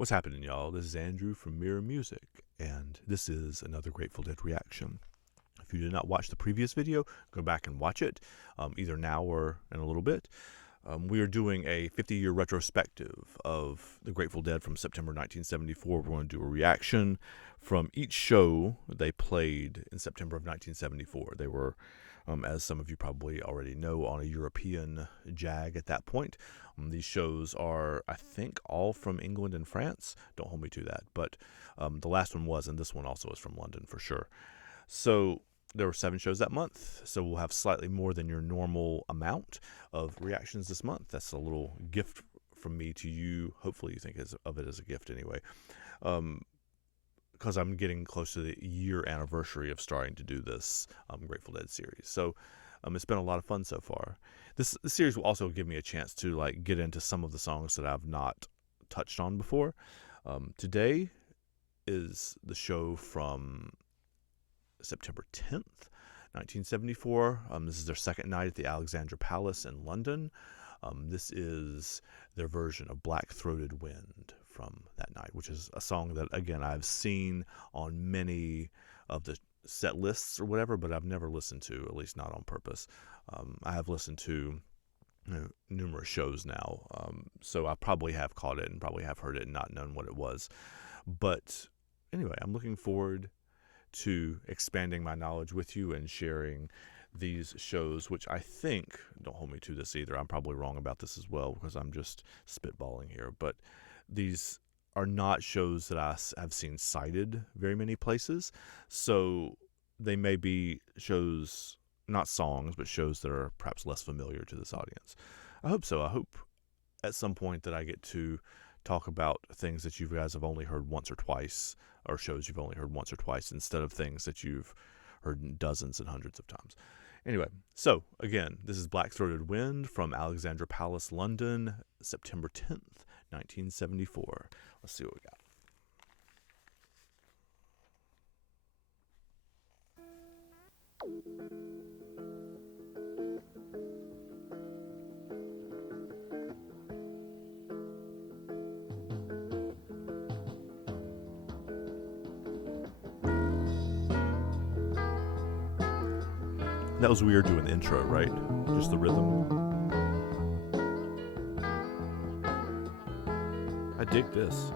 What's happening, y'all? This is Andrew from Mirror Music, and this is another Grateful Dead reaction. If you did not watch the previous video, go back and watch it, either now or in a little bit. We are doing a 50-year retrospective of the Grateful Dead from September 1974. We're going to do a reaction from each show they played in September of 1974. They were, as some of you probably already know, on a European jag at that point. These shows are, I think, all from England and France. Don't hold me to that, but the last one was, and this one also is from London for sure. So there were 7 shows that month, so we'll have slightly more than your normal amount of reactions this month. That's a little gift from me to you. Hopefully you think of it as a gift anyway, because I'm getting close to the year anniversary of starting to do this Grateful Dead series. So it's been a lot of fun so far. This series will also give me a chance to get into some of the songs that I've not touched on before. Today is the show from September 10th, 1974. This is their second night at the Alexandra Palace in London. This is their version of Black-Throated Wind from that night, which is a song that, again, I've seen on many of the set lists or whatever, but I've never listened to, at least not on purpose. I have listened to numerous shows now, so I probably have caught it and probably have heard it and not known what it was. But anyway, I'm looking forward to expanding my knowledge with you and sharing these shows, which I think, don't hold me to this either, I'm probably wrong about this as well because I'm just spitballing here, but these are not shows that I have seen cited very many places, so they may be shows, not songs, but shows that are perhaps less familiar to this audience. I hope so. I hope at some point that I get to talk about things that you guys have only heard once or twice, or shows you've only heard once or twice, instead of things that you've heard dozens and hundreds of times. Anyway, so again, this is Black-Throated Wind from Alexandra Palace, London, September 10th, 1974. Let's see what we got. That was weird doing the intro, right? Just the rhythm. I dig this.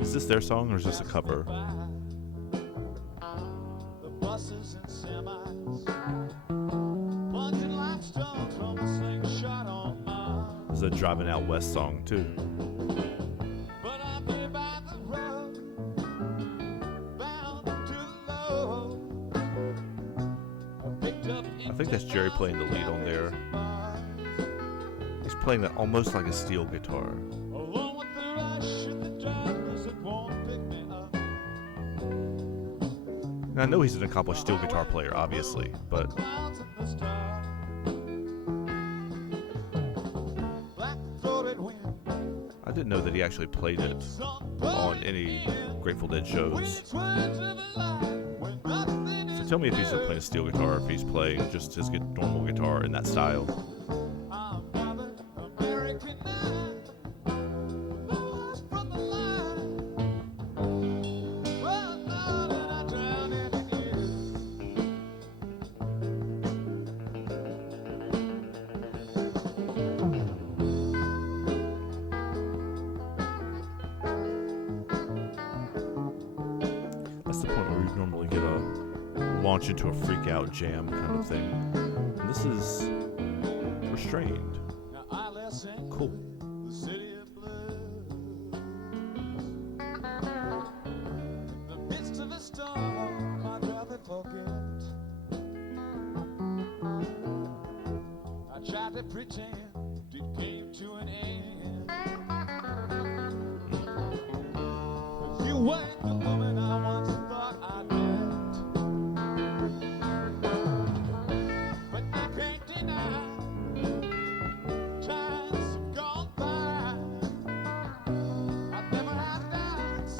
Is this their song or is this a cover? This is a Driving Out West song too. I think that's Jerry playing the lead on there. He's playing that almost like a steel guitar. And I know he's an accomplished steel guitar player, obviously, but I didn't know that he actually played it on any Grateful Dead shows. So tell me if he's playing a steel guitar or if he's playing just his normal guitar in that style. That's the point where we normally get a launch into a freak out jam kind of thing. And this is Restrained. Cool. I tried to pretend it came to an end. But you weren't the woman I once thought I'd met. But I can't deny times have gone by. I've never had doubts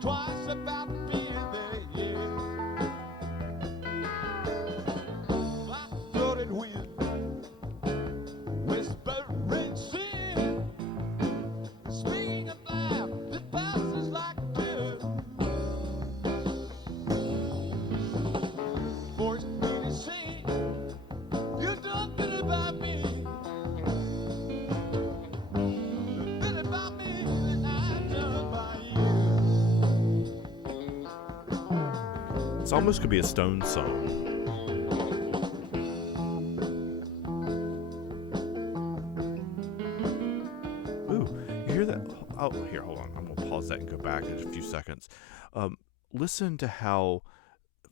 twice about being there, yeah. Black-throated wind, whispering sin, speaking of life that passes like death. Voice really saying, you done been about me. Been about me and I done by you. This almost could be a Stone song. Ooh, you hear that? Oh, here, hold on. I'm going to pause that and go back in a few seconds. Listen to how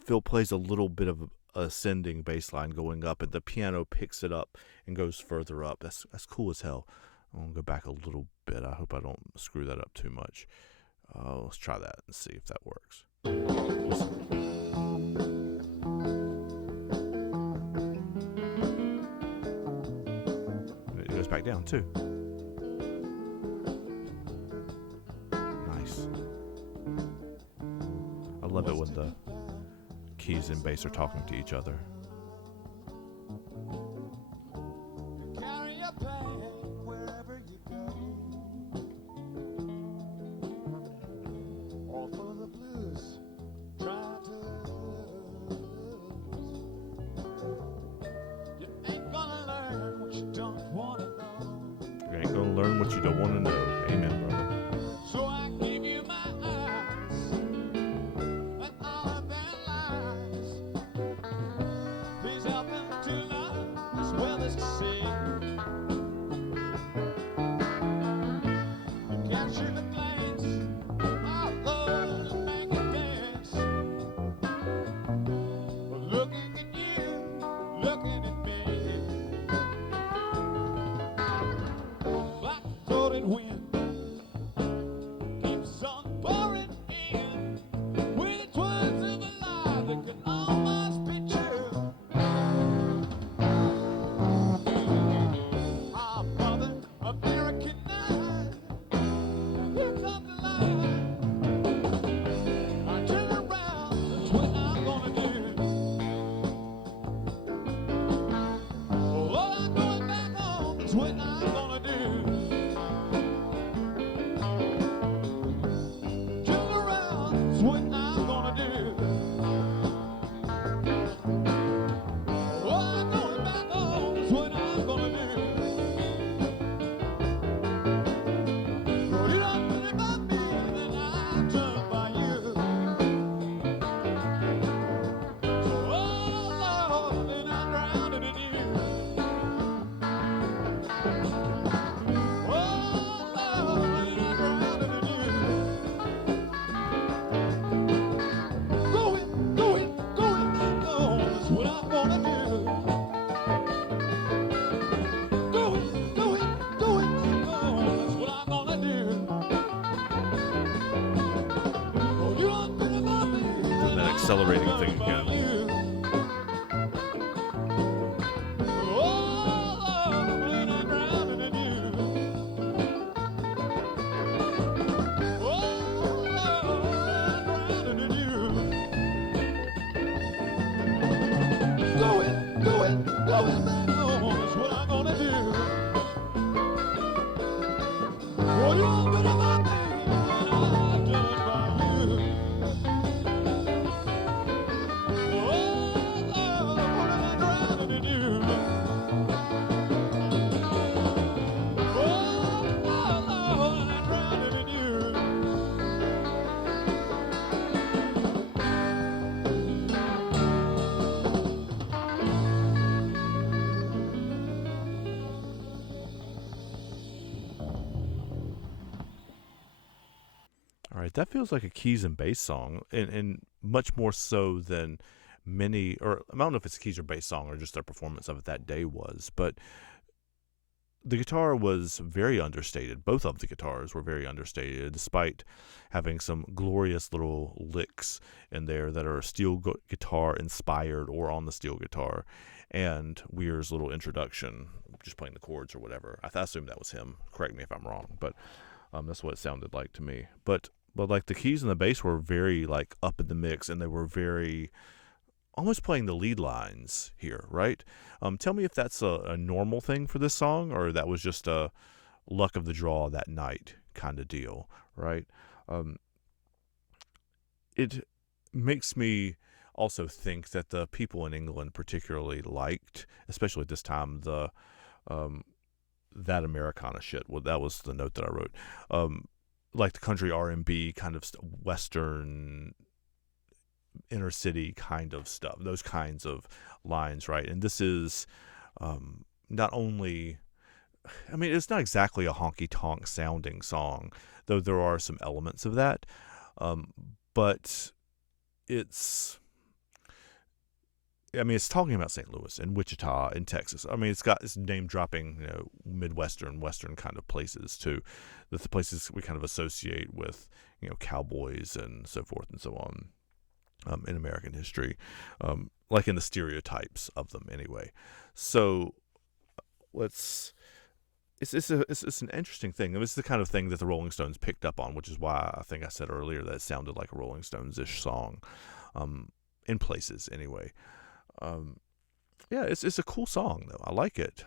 Phil plays a little bit of ascending bass line going up, and the piano picks it up and goes further up. That's cool as hell. I'm going to go back a little bit. I hope I don't screw that up too much. Let's try that and see if that works. It goes back down too. Nice. I love it when the keys and bass are talking to each other. Carry a bag wherever you go. All for the blues. Try to lose. You ain't gonna learn what you don't wanna know. You ain't gonna learn what you don't want to know. Amen, brother. So I give you my eyes and all of their lies. Please help them to love as well as to sing. You capture the glance, our love to make it dance. But looking at you, looking at me. Black-throated wind keeps on pouring in with its words of a lie that can almost be true. Our mother, American night, here comes the light. I turn around, that's what I'm gonna do. Oh, I'm going back home, that's what I'm gonna do. Turn around, that's what I'm gonna do. Oh, I'm going back home, that's what I'm gonna do. Oh, you don't think about me, then I turn by you. So, oh, Lord, then I'm drowning in you. Oh, Lord, then I'm drowning in you. Going, going, going back home, that's what I'm gonna do. Going, going, going back home, that's what I'm gonna do. Oh, you don't think about me, Doing then that I accelerating turn thing by again. you. Oh, then I'm drowning in you. Oh, I'm drowning in you. Going, going, going back home is what I'm gonna do. Oh, you don't think about me, and I'm done by you. Oh, I'm drowning in you. Oh, I'm drowning in you. All right, that feels like a keys and bass song, and much more so than many, or I don't know if it's a keys or bass song or just their performance of it that day was, but the guitar was very understated. Both of the guitars were very understated, despite having some glorious little licks in there that are steel guitar inspired or on the steel guitar, and Weir's little introduction, just playing the chords or whatever. I assume that was him. Correct me if I'm wrong, but that's what it sounded like to me. But but like the keys and the bass were very like up in the mix, and they were very almost playing the lead lines here, right? Tell me if that's a normal thing for this song, or that was just a luck of the draw that night kind of deal, right? Um, it makes me also think that the people in England particularly liked, especially at this time, the um, that Americana shit. Well, that was the note that I wrote. Like the country R&B kind of Western inner city kind of stuff. Those kinds of lines, right? And this is not only. I mean, it's not exactly a honky tonk sounding song, though there are some elements of that. Um, but it's I mean, it's talking about St. Louis and Wichita and Texas. I mean, it's got this name dropping, Midwestern, Western kind of places too. The places we kind of associate with, cowboys and so forth and so on in American history, like in the stereotypes of them anyway. So let's. It's an interesting thing. I mean, it's the kind of thing that the Rolling Stones picked up on, which is why I think I said earlier that it sounded like a Rolling Stones-ish song, in places anyway. Um, yeah, it's a cool song though. I like it.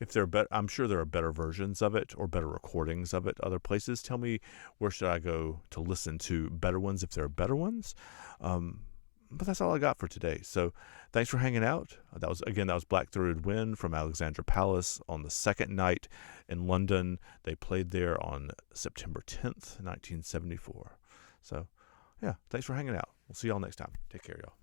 If there are I'm sure there are better versions of it or better recordings of it other places. Tell me where should I go to listen to better ones if there are better ones. But that's all I got for today. So thanks for hanging out. That was Black Throated Wind from Alexandra Palace on the second night in London. They played there on September 10th, 1974. So yeah, thanks for hanging out. We'll see y'all next time. Take care, y'all.